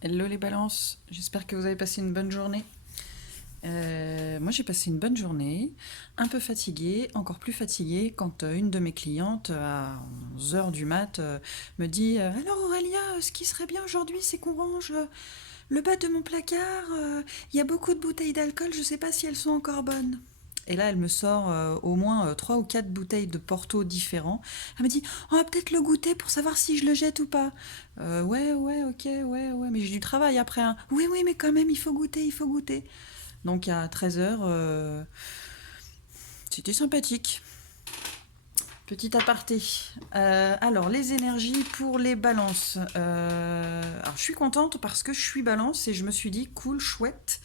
Hello les balances, j'espère que vous avez passé une bonne journée. Moi j'ai passé une bonne journée, un peu fatiguée, encore plus fatiguée quand une de mes clientes à 11 heures du mat me dit Alors Aurélia, ce qui serait bien aujourd'hui c'est qu'on range le bas de mon placard, il y a beaucoup de bouteilles d'alcool, je sais pas si elles sont encore bonnes. Et là, elle me sort au moins 3 ou 4 bouteilles de Porto différents. Elle me dit, on va peut-être le goûter pour savoir si je le jette ou pas. Ouais, ouais, ok, ouais, ouais, mais j'ai du travail après. Hein. Oui, oui, mais quand même, il faut goûter, il faut goûter. Donc à 13 heures, c'était sympathique. Petit aparté. Alors, les énergies pour les balances. Alors, je suis contente parce que je suis balance et je me suis dit, cool, chouette.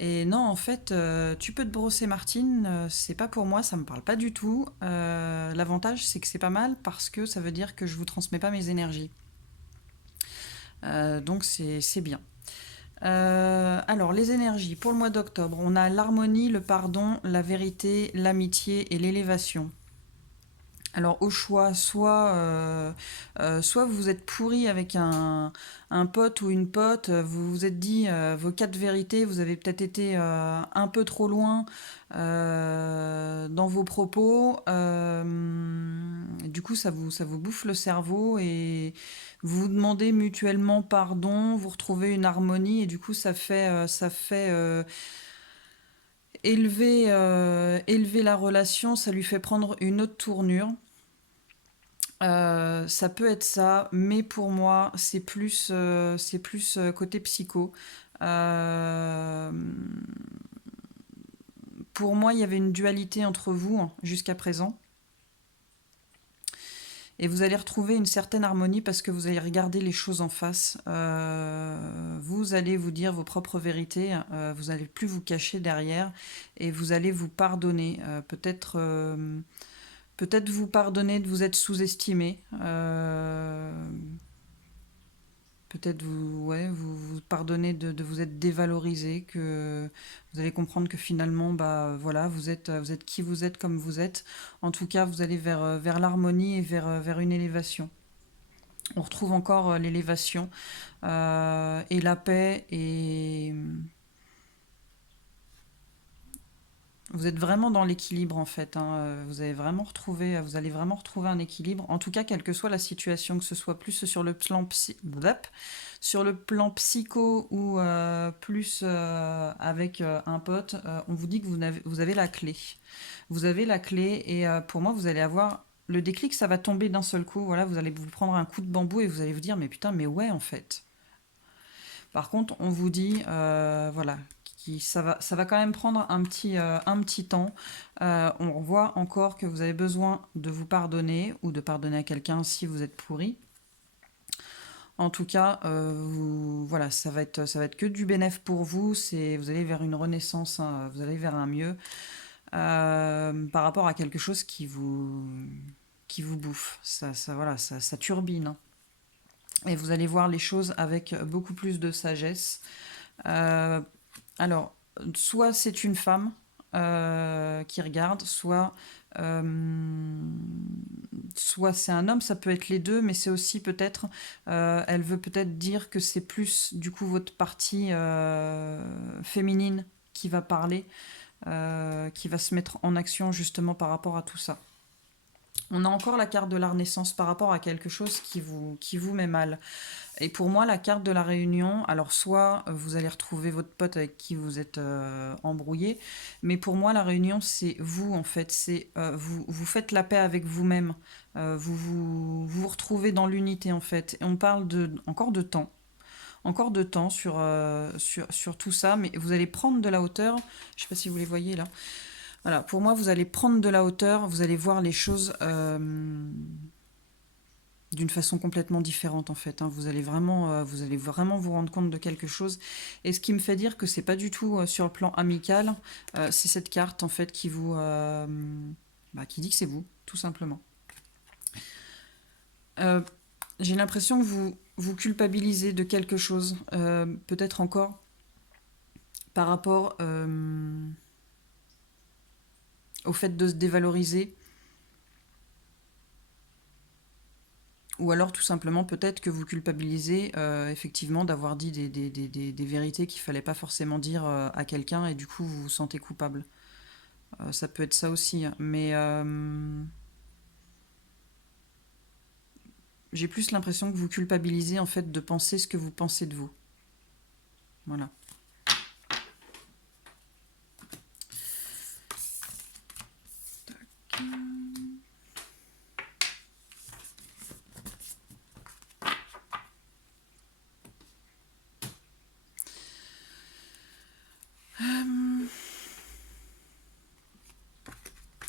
Et non, en fait, tu peux te brosser Martine, c'est pas pour moi, ça me parle pas du tout. L'avantage, c'est que c'est pas mal parce que ça veut dire que je vous transmets pas mes énergies. Donc c'est bien. Alors, les énergies pour le mois d'octobre, on a l'harmonie, le pardon, la vérité, l'amitié et l'élévation. Alors au choix, soit vous vous êtes pourri avec un pote ou une pote, vous vous êtes dit vos 4 vérités, vous avez peut-être été un peu trop loin dans vos propos. Du coup, ça vous bouffe le cerveau et vous vous demandez mutuellement pardon, vous retrouvez une harmonie et du coup, ça fait élever la relation, ça lui fait prendre une autre tournure. Ça peut être ça, mais pour moi, c'est plus côté psycho. Euh, pour moi, il y avait une dualité entre vous hein, jusqu'à présent. Et vous allez retrouver une certaine harmonie parce que vous allez regarder les choses en face. Vous allez vous dire vos propres vérités. Vous n'allez plus vous cacher derrière et vous allez vous pardonner. Peut-être vous pardonner de vous être sous-estimé. Peut-être vous pardonnez de vous être dévalorisé, que vous allez comprendre que finalement, bah voilà, vous êtes qui vous êtes comme vous êtes. En tout cas, vous allez vers l'harmonie et vers une élévation. On retrouve encore l'élévation et la paix et vous êtes vraiment dans l'équilibre en fait. Hein. Vous allez vraiment retrouver un équilibre. En tout cas, quelle que soit la situation, que ce soit plus sur le plan psycho ou plus avec un pote, on vous dit que vous avez la clé. Vous avez la clé et pour moi, vous allez avoir le déclic, ça va tomber d'un seul coup. Voilà, vous allez vous prendre un coup de bambou et vous allez vous dire, mais putain, mais ouais, en fait. Par contre, on vous dit, voilà, ça va quand même prendre un petit temps. On voit encore que vous avez besoin de vous pardonner ou de pardonner à quelqu'un si vous êtes pourri. En tout cas, voilà, ça va être que du bénéf pour vous. Vous allez vers une renaissance, hein, vous allez vers un mieux par rapport à quelque chose qui vous bouffe. Voilà, ça turbine. Hein. Et vous allez voir les choses avec beaucoup plus de sagesse. Euh, alors, soit c'est une femme qui regarde, soit c'est un homme, ça peut être les deux, mais c'est aussi peut-être, elle veut peut-être dire que c'est plus du coup votre partie féminine qui va parler, qui va se mettre en action justement par rapport à tout ça. On a encore la carte de la Renaissance par rapport à quelque chose qui vous met mal. Et pour moi, la carte de la réunion, alors soit vous allez retrouver votre pote avec qui vous êtes embrouillé, mais pour moi, la réunion, c'est vous en fait. C'est vous faites la paix avec vous-même. Vous retrouvez dans l'unité en fait. Et on parle encore de temps sur tout ça, mais vous allez prendre de la hauteur. Je ne sais pas si vous les voyez là. Voilà, pour moi, vous allez prendre de la hauteur, vous allez voir les choses d'une façon complètement différente en fait. Hein. Vous allez vraiment vous rendre compte de quelque chose. Et ce qui me fait dire que c'est pas du tout sur le plan amical, c'est cette carte en fait qui dit que c'est vous, tout simplement. Euh, j'ai l'impression que vous culpabilisez de quelque chose, peut-être encore par rapport au fait de se dévaloriser Ou alors tout simplement peut-être que vous culpabilisez effectivement d'avoir dit des vérités qu'il fallait pas forcément dire à quelqu'un et du coup vous vous sentez coupable. Ça peut être ça aussi, hein. Mais j'ai plus l'impression que vous culpabilisez en fait de penser ce que vous pensez de vous. Voilà.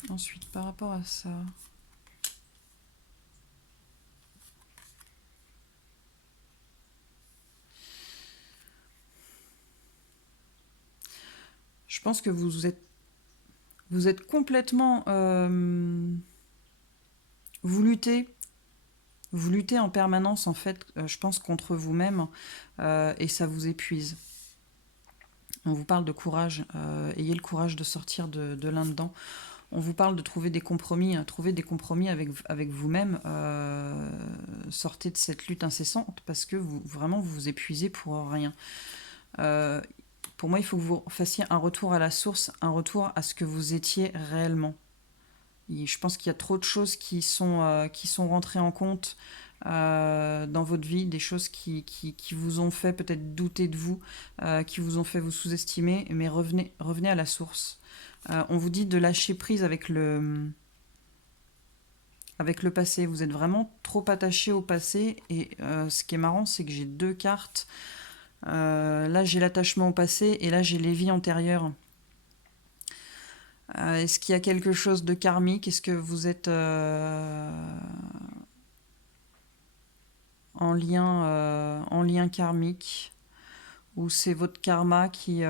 Ensuite, par rapport à ça... Je pense que vous êtes complètement... vous luttez en permanence, en fait, je pense, contre vous-même, et ça vous épuise. On vous parle de courage, ayez le courage de sortir de là-dedans. On vous parle de trouver des compromis, hein, trouver des compromis avec vous-même, sortez de cette lutte incessante, parce que vraiment, vous vous épuisez pour rien. Pour moi, il faut que vous fassiez un retour à la source, un retour à ce que vous étiez réellement. Et je pense qu'il y a trop de choses qui sont rentrées en compte dans votre vie, des choses qui vous ont fait peut-être douter de vous, qui vous ont fait vous sous-estimer, mais revenez à la source. On vous dit de lâcher prise avec le passé. Vous êtes vraiment trop attaché au passé, et ce qui est marrant, c'est que j'ai deux cartes. Là, j'ai l'attachement au passé, et là, j'ai les vies antérieures. Est-ce qu'il y a quelque chose de karmique? Est-ce que vous êtes en lien karmique? Ou c'est votre karma qui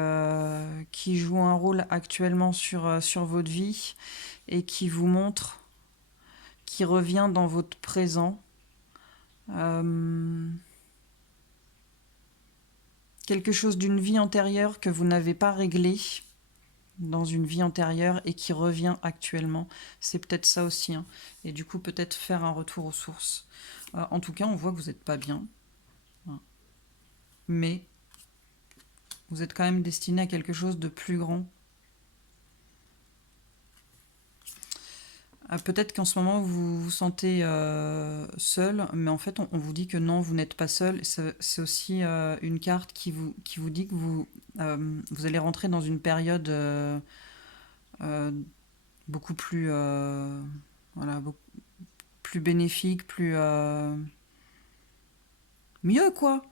joue un rôle actuellement sur votre vie et qui vous montre, qui revient dans votre présent? Quelque chose d'une vie antérieure que vous n'avez pas réglé dans une vie antérieure et qui revient actuellement. C'est peut-être ça aussi, hein. Et du coup, peut-être faire un retour aux sources. En tout cas, on voit que vous n'êtes pas bien. Mais vous êtes quand même destiné à quelque chose de plus grand. Peut-être qu'en ce moment, vous vous sentez seul, mais en fait, on vous dit que non, vous n'êtes pas seul. C'est aussi une carte qui vous dit que vous allez rentrer dans une période beaucoup plus, voilà, beaucoup plus bénéfique, plus mieux, quoi.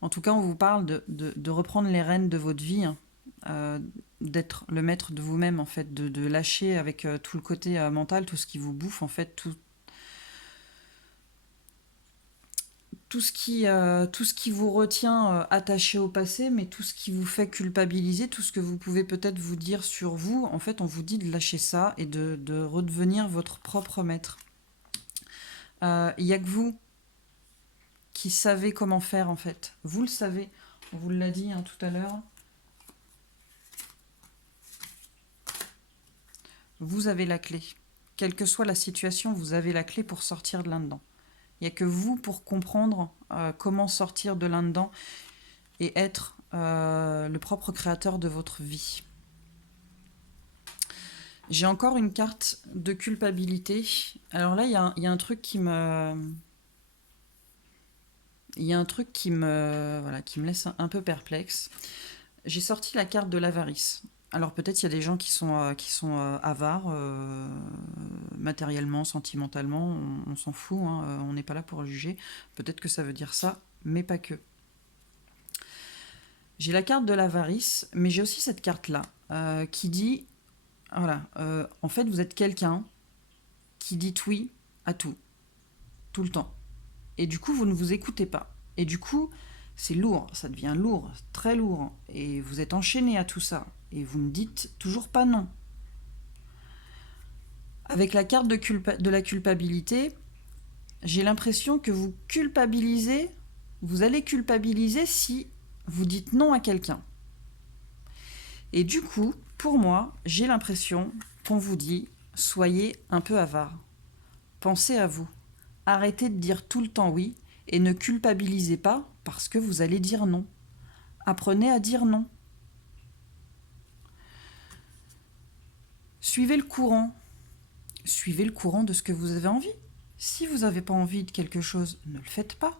En tout cas, on vous parle de reprendre les rênes de votre vie, hein, d'être le maître de vous-même, en fait, de lâcher avec tout le côté mental, tout ce qui vous bouffe, en fait, tout ce qui vous retient attaché au passé, mais tout ce qui vous fait culpabiliser, tout ce que vous pouvez peut-être vous dire sur vous, en fait, on vous dit de lâcher ça et de redevenir votre propre maître. Il n'y a que vous qui savez comment faire, en fait. Vous le savez. On vous l'a dit, hein, tout à l'heure. Vous avez la clé. Quelle que soit la situation, vous avez la clé pour sortir de là-dedans. Il n'y a que vous pour comprendre comment sortir de là-dedans et être le propre créateur de votre vie. J'ai encore une carte de culpabilité. Alors là, il y a un truc qui me... Il y a un truc qui me laisse un peu perplexe. J'ai sorti la carte de l'avarice. Alors peut-être il y a des gens qui sont avares, matériellement, sentimentalement, on s'en fout, hein, on n'est pas là pour juger. Peut-être que ça veut dire ça, mais pas que. J'ai la carte de l'avarice, mais j'ai aussi cette carte-là, qui dit, voilà, en fait vous êtes quelqu'un qui dit oui à tout le temps. Et du coup vous ne vous écoutez pas. Et du coup c'est lourd, ça devient lourd, très lourd, et vous êtes enchaîné à tout ça. Et vous ne dites toujours pas non. Avec la carte de la culpabilité, j'ai l'impression que vous allez culpabiliser si vous dites non à quelqu'un. Et du coup, pour moi, j'ai l'impression qu'on vous dit, soyez un peu avare. Pensez à vous. Arrêtez de dire tout le temps oui et ne culpabilisez pas parce que vous allez dire non. Apprenez à dire non. Suivez le courant. Suivez le courant de ce que vous avez envie. Si vous n'avez pas envie de quelque chose, ne le faites pas.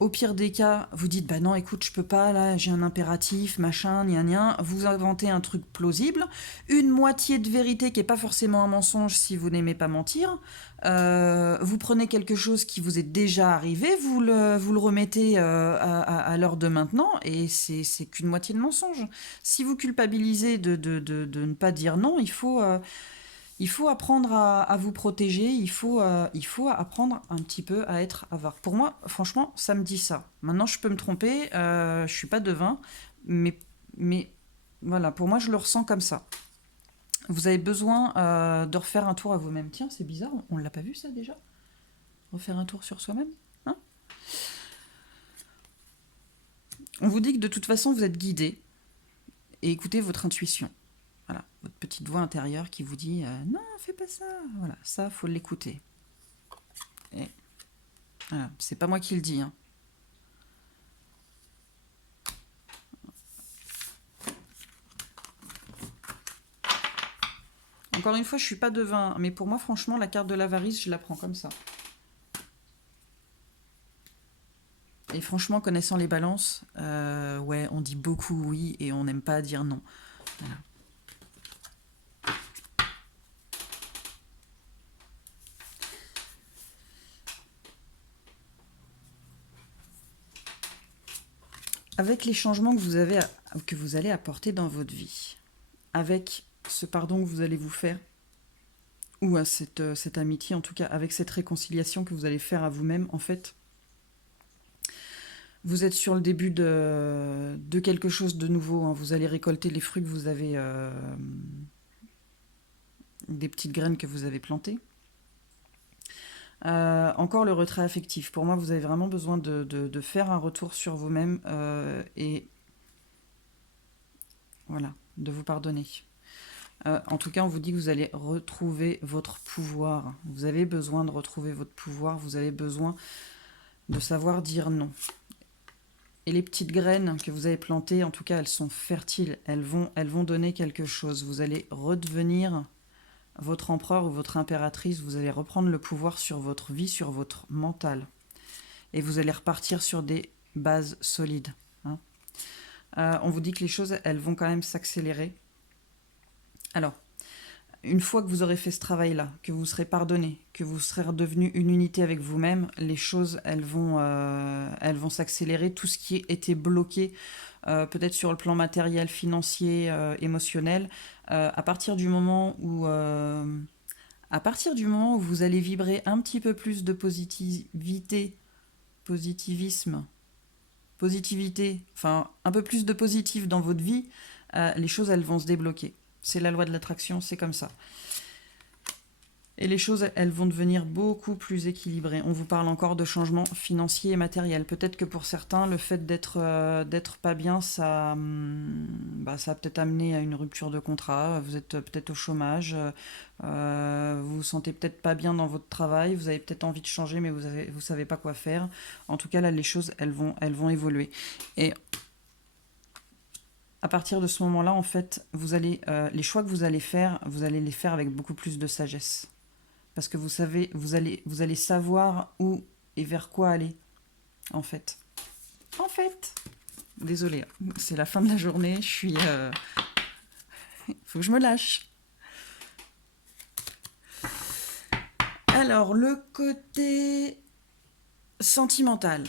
Au pire des cas, vous dites bah non, écoute, je peux pas, là, j'ai un impératif, machin, gna gna. Vous inventez un truc plausible, une moitié de vérité qui est pas forcément un mensonge si vous n'aimez pas mentir. Vous prenez quelque chose qui vous est déjà arrivé, vous le remettez à l'heure de maintenant, et c'est qu'une moitié de mensonge. Si vous culpabilisez de ne pas dire non, il faut apprendre à vous protéger, il faut apprendre un petit peu à être avare. Pour moi, franchement, ça me dit ça. Maintenant, je peux me tromper, je suis pas devin, mais, mais voilà, pour moi, je le ressens comme ça. Vous avez besoin de refaire un tour à vous-même. Tiens, c'est bizarre, on l'a pas vu ça déjà? Refaire un tour sur soi-même, hein? On vous dit que de toute façon, vous êtes guidé, et écoutez votre intuition. Voilà, votre petite voix intérieure qui vous dit non, fais pas ça. Voilà, ça, faut l'écouter. Et voilà, c'est pas moi qui le dis, hein. Encore une fois, je suis pas devin, mais pour moi, franchement, la carte de l'avarice, je la prends comme ça. Et franchement, connaissant les balances, ouais, on dit beaucoup oui et on n'aime pas dire non. Voilà. Avec les changements que vous allez apporter dans votre vie, avec ce pardon que vous allez vous faire, ou à cette amitié, en tout cas, avec cette réconciliation que vous allez faire à vous-même, en fait, vous êtes sur le début de quelque chose de nouveau, hein. Vous allez récolter les fruits que vous avez, des petites graines que vous avez plantées. Encore le retrait affectif. Pour moi, vous avez vraiment besoin de faire un retour sur vous-même et voilà, de vous pardonner. En tout cas, on vous dit que vous allez retrouver votre pouvoir. Vous avez besoin de retrouver votre pouvoir. Vous avez besoin de savoir dire non. Et les petites graines que vous avez plantées, en tout cas, elles sont fertiles. Elles vont donner quelque chose. Vous allez redevenir votre empereur ou votre impératrice. Vous allez reprendre le pouvoir sur votre vie, sur votre mental. Et vous allez repartir sur des bases solides, hein. On vous dit que les choses, elles vont quand même s'accélérer. Alors, une fois que vous aurez fait ce travail-là, que vous serez pardonné, que vous serez redevenu une unité avec vous-même, les choses, elles vont s'accélérer. Tout ce qui était bloqué, peut-être sur le plan matériel, financier, émotionnel, à partir du moment où vous allez vibrer un petit peu plus de positivité, enfin un peu plus de positif dans votre vie, les choses, elles vont se débloquer. C'est la loi de l'attraction, c'est comme ça. Et les choses, elles vont devenir beaucoup plus équilibrées. On vous parle encore de changements financiers et matériels. Peut-être que pour certains, le fait d'être pas bien, ça a peut-être amené à une rupture de contrat. Vous êtes peut-être au chômage. Vous vous sentez peut-être pas bien dans votre travail. Vous avez peut-être envie de changer, mais vous savez pas quoi faire. En tout cas, là, les choses, elles vont évoluer. Et à partir de ce moment-là, en fait, les choix que vous allez les faire avec beaucoup plus de sagesse. Parce que vous allez savoir où et vers quoi aller, en fait. En fait, désolée, c'est la fin de la journée, je suis... faut que je me lâche. Alors, le côté sentimental.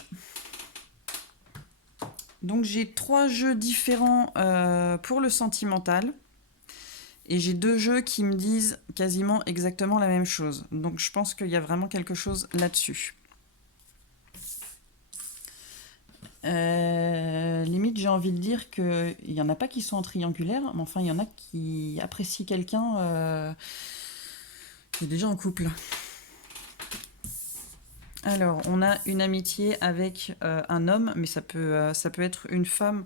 Donc, j'ai 3 jeux différents pour le sentimental. Et j'ai 2 jeux qui me disent quasiment exactement la même chose. Donc je pense qu'il y a vraiment quelque chose là-dessus. Limite, j'ai envie de dire qu'il n'y en a pas qui sont en triangulaire, mais enfin, il y en a qui apprécient quelqu'un qui est déjà en couple. Alors, on a une amitié avec un homme, mais ça peut être une femme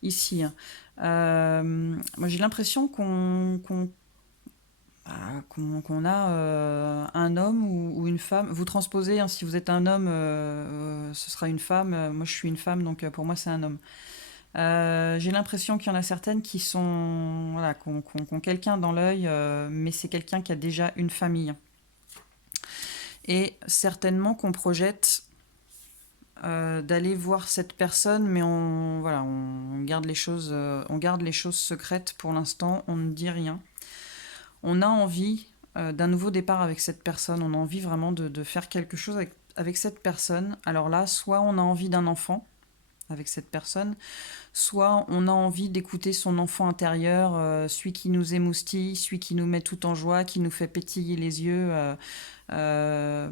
ici. Moi, j'ai l'impression qu'on qu'on a un homme ou une femme. Vous transposez, hein, si vous êtes un homme, ce sera une femme. Moi, je suis une femme, donc pour moi, c'est un homme. J'ai l'impression qu'il y en a certaines qui sont, voilà, qui ont quelqu'un dans l'œil, mais c'est quelqu'un qui a déjà une famille. Et certainement qu'on projette d'aller voir cette personne, mais voilà, on garde les choses secrètes pour l'instant, on ne dit rien. On a envie d'un nouveau départ avec cette personne, on a envie vraiment de faire quelque chose avec cette personne. Alors là, soit on a envie d'un enfant avec cette personne, soit on a envie d'écouter son enfant intérieur, celui qui nous émoustille, celui qui nous met tout en joie, qui nous fait pétiller les yeux, euh,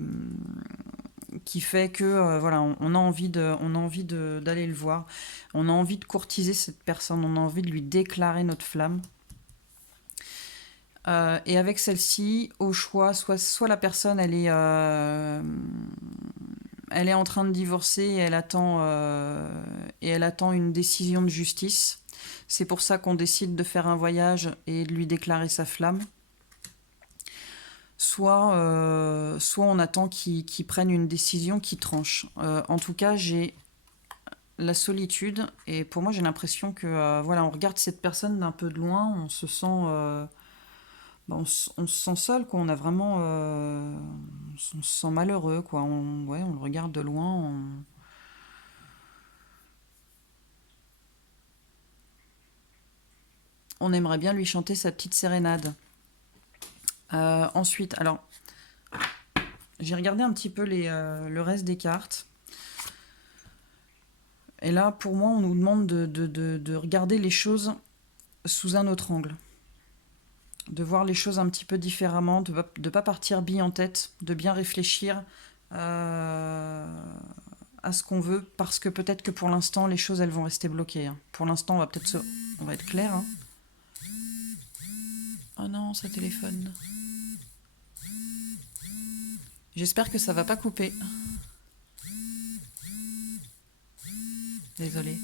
qui fait que voilà, on a envie d'aller le voir, on a envie de courtiser cette personne, on a envie de lui déclarer notre flamme. Et avec celle-ci, au choix, soit la personne elle est en train de divorcer et elle attend une décision de justice. C'est pour ça qu'on décide de faire un voyage et de lui déclarer sa flamme. Soit on attend qu'il prenne une décision qui tranche. En tout cas, j'ai la solitude et pour moi, j'ai l'impression que voilà, on regarde cette personne d'un peu de loin, on se sent on se sent seul, quoi. On a vraiment on se sent malheureux, quoi. Ouais, on le regarde de loin. On aimerait bien lui chanter sa petite sérénade. Ensuite, alors, j'ai regardé un petit peu le reste des cartes. Et là, pour moi, on nous demande de regarder les choses sous un autre angle. De voir les choses un petit peu différemment, de ne pas partir bille en tête, de bien réfléchir à ce qu'on veut, parce que peut-être que pour l'instant, les choses, elles vont rester bloquées, hein. Pour l'instant, on va être clair, hein. Oh non, ça téléphone. J'espère que ça va pas couper. Désolée.